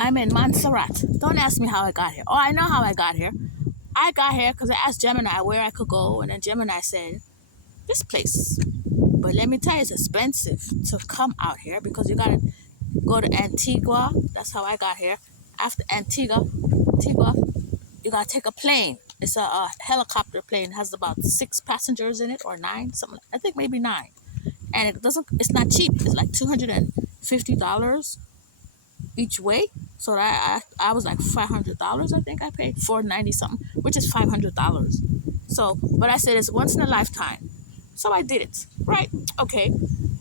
I'm in Montserrat. Don't ask me how I got here. Oh, I know how I got here. I got here because I asked Gemini where I could go, and then Gemini said, this place. But let me tell you, it's expensive to come out here because you gotta go to Antigua. That's how I got here. After Antigua, you gotta take a plane. It's a helicopter plane. It has about 6 passengers in it, or 9, something. I think maybe 9. And it's not cheap. It's like $250 each way. So I was like $500. I think I paid $490 something, which is $500. So, but I said it's once in a lifetime. So I did it. Right. Okay.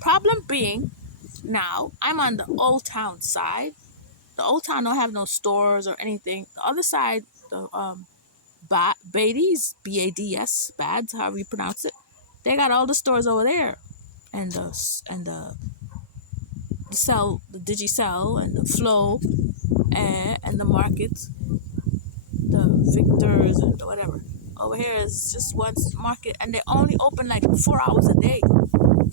Problem being, now I'm on the old town side. The old town don't have no stores or anything. The other side, the Bades, Bads, Bads, however you pronounce it, they got all the stores over there, and the the Digicel, and the Flow, and the markets, the Victors, and whatever. Over here is just one market, and they only open like 4 hours a day,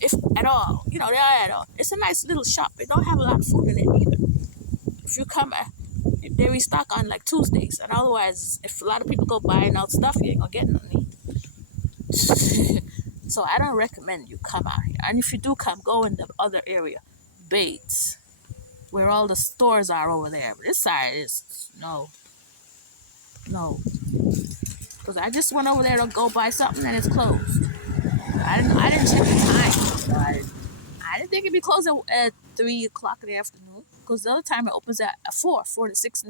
if at all. You know, they are at all. It's a nice little shop. They don't have a lot of food in it either. If you come, they restock on like Tuesdays, and otherwise, if a lot of people go buying out stuff, you ain't gonna get nothing. So I don't recommend you come out here. And if you do come, go in the other area, Bates, where all the stores are over there. This side is no. Because I just went over there to go buy something and it's closed. I didn't check the time. So I didn't think it'd be closed at 3 o'clock in the afternoon. Because the other time it opens at 4 to 6.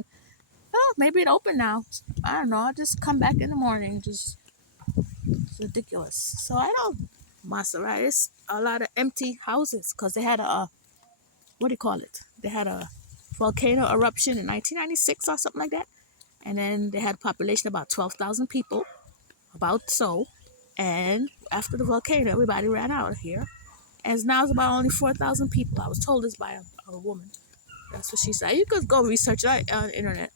Oh, maybe it opened now. I don't know. I'll just come back in the morning. It's ridiculous. So I don't. Montserrat, it's a lot of empty houses because they had what do you call it? They had a volcano eruption in 1996 or something like that. And then they had a population of about 12,000 people, about so. And after the volcano, everybody ran out of here. And now it's about only 4,000 people. I was told this by a woman. That's what she said. You could go research it on the internet.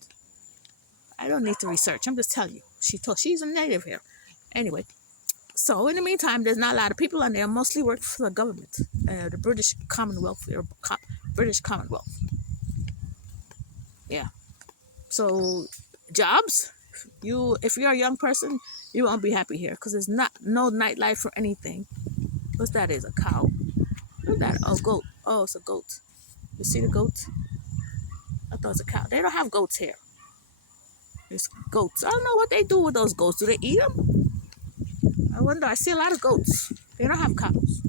I don't need to research. I'm just telling you. She's a native here. Anyway, so in the meantime, there's not a lot of people on there. Mostly work for the government, the British Commonwealth, British Commonwealth. Yeah. So jobs, if you're a young person, you won't be happy here because there's no nightlife or anything. What's that? Is a cow? What's that? Oh, goat. Oh, it's a goat. You see the goat? I thought it was a cow. They don't have goats here. There's goats. I don't know what they do with those goats. Do they eat them? I wonder. I see a lot of goats. They don't have cows.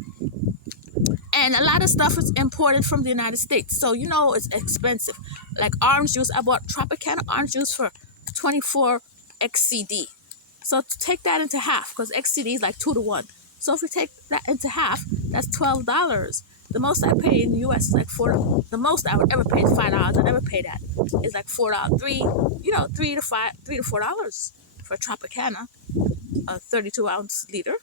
And a lot of stuff is imported from the United States. So, it's expensive. Like orange juice. I bought Tropicana orange juice for 24 XCD. So to take that into half, because XCD is like 2 to 1. So if you take that into half, that's $12. The most I pay in the U.S. is like $4. The most I would ever pay is $5. I never pay that. It's like $4, $3 to $4 for Tropicana, a 32-ounce liter.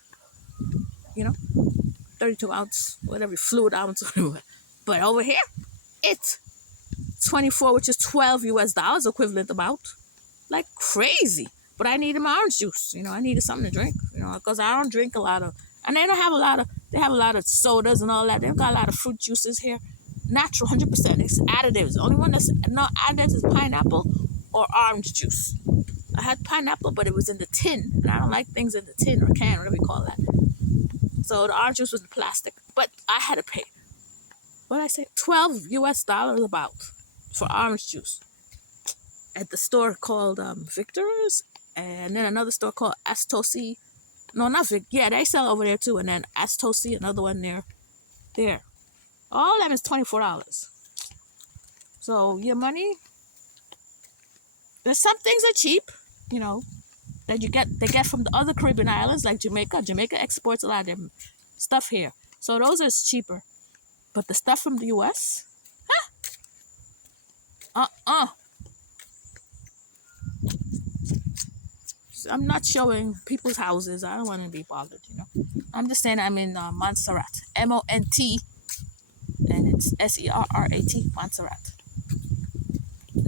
32-ounce, whatever, fluid ounce. But over here, it's 24, which is $12 US equivalent about. Like crazy. But I needed my orange juice. I needed something to drink. Because I don't drink a lot of, and they don't have they have a lot of sodas and all that. They've got a lot of fruit juices here. Natural, 100%. It's additives. The only one that's not additives is pineapple or orange juice. I had pineapple, but it was in the tin. And I don't like things in the tin or can, whatever you call that. So the orange juice was in plastic. But I had to pay, what did I say? $12 US about for orange juice. At the store called Victor's. And then another store called Astosi. No, not Vic. Yeah, they sell over there too. And then Astosi, another one there. All of them is $24. So your money, there's some things are cheap, that they get from the other Caribbean islands like Jamaica. Jamaica exports a lot of their stuff here. So those are cheaper. But the stuff from the US, I'm not showing people's houses. I don't want to be bothered, I'm just saying I'm in Montserrat. Mont, and it's Serrat, Montserrat.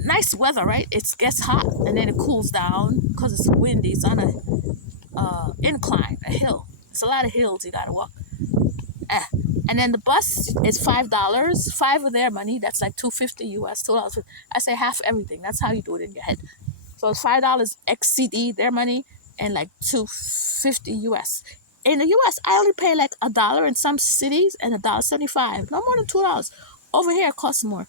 Nice weather, right? It gets hot, and then it cools down because it's windy. It's on a incline, a hill. It's a lot of hills you got to walk. And then the bus is $5, five of their money. That's like $2.50 US, $2. I say half everything. That's how you do it in your head. So it's $5 XCD their money and like $2.50 US. In the US, I only pay like $1 in some cities and $1.75. No more than $2. Over here, it costs more.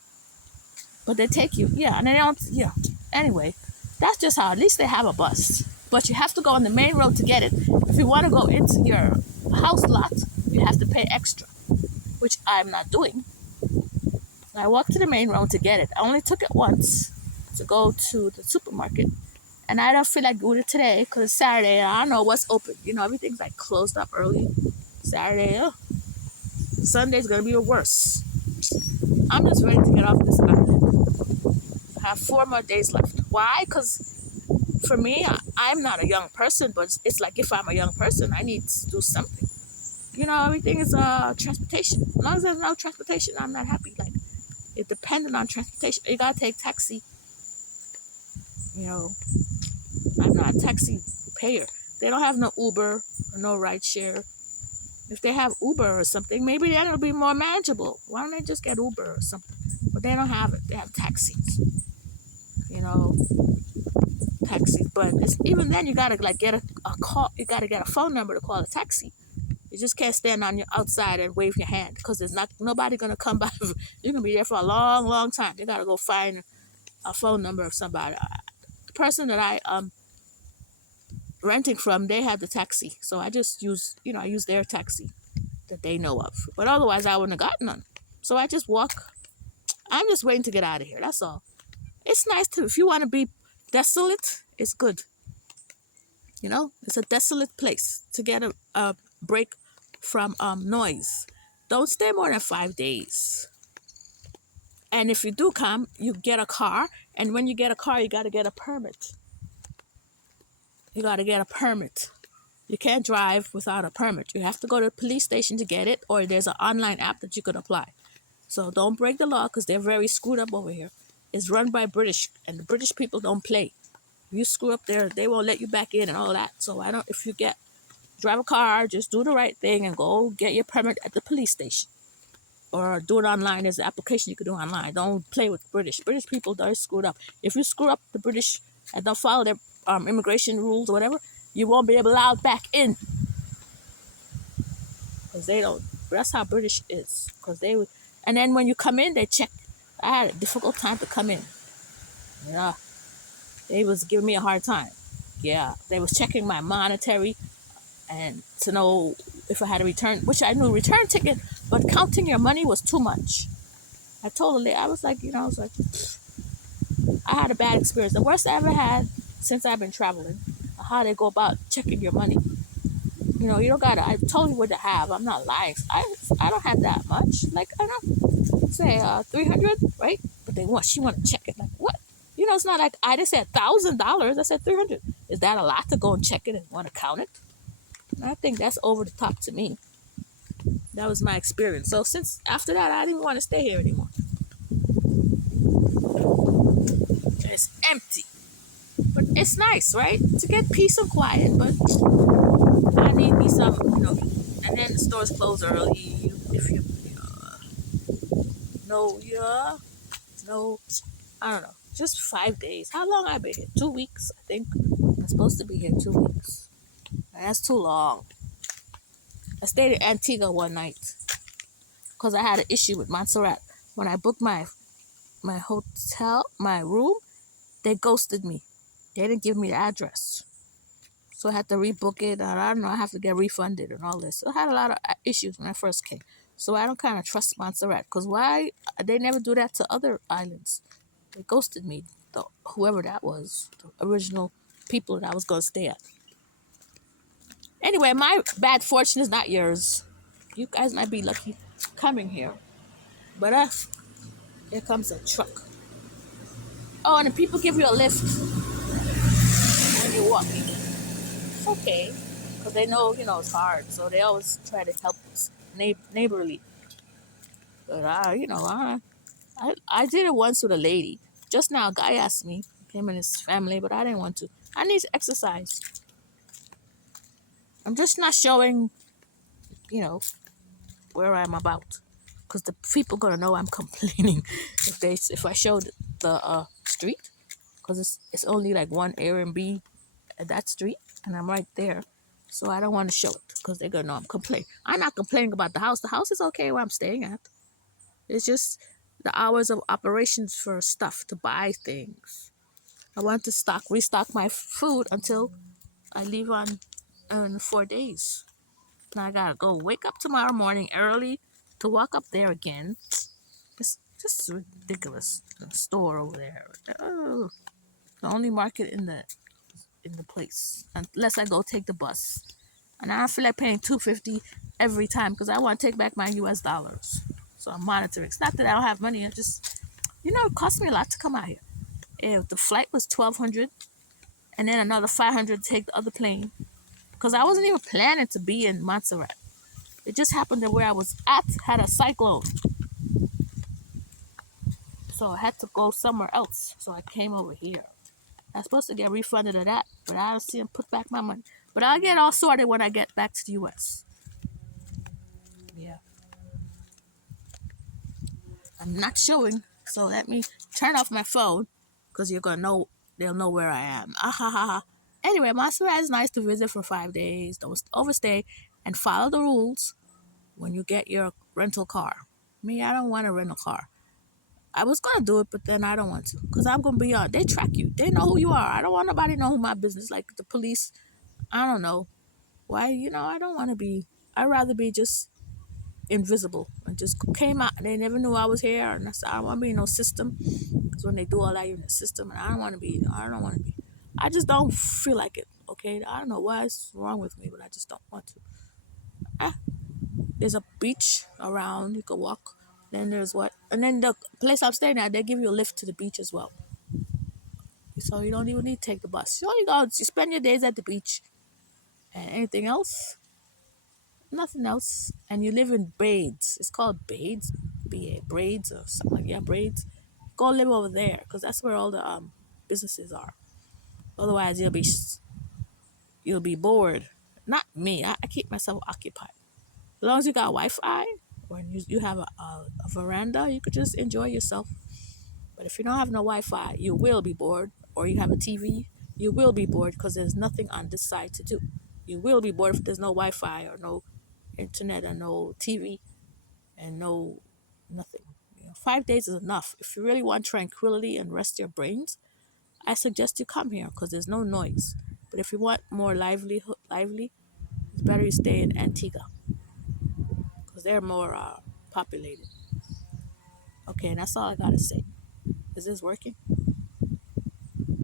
But they take you, yeah, and they don't, yeah. Anyway, that's just how. At least they have a bus. But you have to go on the main road to get it. If you want to go into your house lot, you have to pay extra, which I'm not doing. I walked to the main road to get it. I only took it once to go to the supermarket. And I don't feel like doing it today because it's Saturday and I don't know what's open. You know, everything's like closed up early. Saturday, Sunday's going to be worse. I'm just ready to get off this island. I have 4 more days left. Why? Because for me, I'm not a young person, but it's like if I'm a young person, I need to do something. You know, everything is transportation. As long as there's no transportation, I'm not happy. Like, it's dependent on transportation. You gotta take taxi. You know, I'm not a taxi payer. They don't have no Uber or no ride share. If they have Uber or something, maybe then it'll be more manageable. Why don't they just get Uber or something? But they don't have it. They have taxis. You know, taxis. But even then, you gotta like get a call. You gotta get a phone number to call a taxi. You just can't stand on your outside and wave your hand because there's not nobody gonna come by. You're gonna be there for a long, long time. You gotta go find a phone number of somebody. The person that I renting from, they have the taxi, so I just use I use their taxi that they know of. But otherwise, I wouldn't have gotten none. So I just walk. I'm just waiting to get out of here. That's all. It's nice to if you want to be desolate. It's good. You know, it's a desolate place to get a break from noise. Don't stay more than 5 days. And if you do come, you get a car. And when you get a car, you got to get a permit. You got to get a permit. You can't drive without a permit. You have to go to the police station to get it, or there's an online app that you can apply. So don't break the law because they're very screwed up over here. It's run by British, and the British people don't play. If you screw up there, they won't let you back in and all that. So if you drive a car, just do the right thing and go get your permit at the police station. Or do it online. There's an application you can do online. Don't play with British. British people, they're screwed up. If you screw up the British and don't follow their immigration rules or whatever, you won't be allowed back in. Because they don't. That's how British is. And then when you come in, they check. I had a difficult time to come in. Yeah. They was giving me a hard time. Yeah. They was checking my monetary and to know if I had a return, which I knew return ticket, but counting your money was too much. I told the lady, I was like, I had a bad experience. The worst I ever had since I've been traveling. How they go about checking your money. You don't gotta. I told you what to have. I'm not lying. I don't have that much. Like I don't say 300, right? But she want to check it. Like what? It's not like I just said $1,000. I said 300. Is that a lot to go and check it and want to count it? And I think that's over the top to me. That was my experience. So since after that, I didn't want to stay here anymore. It's empty. But it's nice, right? To get peace and quiet, but I need me some, and then the stores close early. If you, I don't know, just 5 days. How long I been here? 2 weeks, I think. I'm supposed to be here 2 weeks. And that's too long. I stayed in Antigua one night because I had an issue with Montserrat. When I booked my hotel, my room, they ghosted me. They didn't give me the address. So I had to rebook it. And I don't know, I have to get refunded and all this. So I had a lot of issues when I first came. So I don't kind of trust Montserrat. Because why? They never do that to other islands. They ghosted me, whoever that was, the original people that I was going to stay at. Anyway, my bad fortune is not yours. You guys might be lucky coming here. But here comes a truck. Oh, and the people give you a lift when you're walking. It's okay. Because they know, it's hard. So they always try to help us neighborly. But, I did it once with a lady. Just now, a guy asked me, him and his family, but I didn't want to. I need to exercise. I'm just not showing, where I'm about, because the people gonna know I'm complaining if I show the street, because it's only like one Airbnb at that street, and I'm right there. So I don't want to show it because they're gonna know I'm complaining. I'm not complaining about the house. The house is okay where I'm staying at. It's just the hours of operations for stuff to buy things. I want to restock my food until I leave on in 4 days. Now I gotta go wake up tomorrow morning early to walk up there again. It's just ridiculous. The store over there. Oh, the only market in the place, unless I go take the bus. And I don't feel like paying $2.50 every time because I want to take back my US dollars. So I'm monitoring. It's not that I don't have money. I just, it cost me a lot to come out here. If the flight was 1,200 and then another 500 to take the other plane, because I wasn't even planning to be in Montserrat. It just happened that where I was at had a cyclone. So I had to go somewhere else. So I came over here. I was supposed to get refunded of that, but I don't see them put back my money. But I'll get all sorted when I get back to the US. Yeah. I'm not showing, so let me turn off my phone because you're gonna know they'll know where I am. Ah ha ha ha. Anyway, Montserrat is nice to visit for 5 days. Don't overstay and follow the rules when you get your rental car. Me, I don't want a rental car. I was gonna do it, but then I don't want to because I'm gonna be on. They track you. They know who you are. I don't want nobody to know who my business. Like the police. I don't know why. I don't want to be. I'd rather be just invisible and just came out. They never knew I was here, and I said I don't want to be in no system because when they do all that, you're in the system, and I don't want to be. I don't want to be. I just don't feel like it. Okay, I don't know what's wrong with me, but I just don't want to. Ah, there's a beach around. You can walk. Then there's what? And then the place I'm staying at, they give you a lift to the beach as well. So you don't even need to take the bus. So you go, you spend your days at the beach. And anything else? Nothing else. And you live in Braids. It's called Braids. B-A, Braids or something like that. Braids. Go live over there because that's where all the businesses are. Otherwise, you'll be bored. Not me. I keep myself occupied. As long as you got Wi-Fi or you have a veranda, you could just enjoy yourself. But if you don't have no Wi-Fi, you will be bored. Or you have a TV, you will be bored because there's nothing on this side to do. You will be bored if there's no Wi-Fi or no internet or no TV and no nothing. 5 days is enough. If you really want tranquility and rest your brains, I suggest you come here because there's no noise. But if you want more lively, it's better you stay in Antigua because they're more populated. Okay, and that's all I gotta say. Is this working?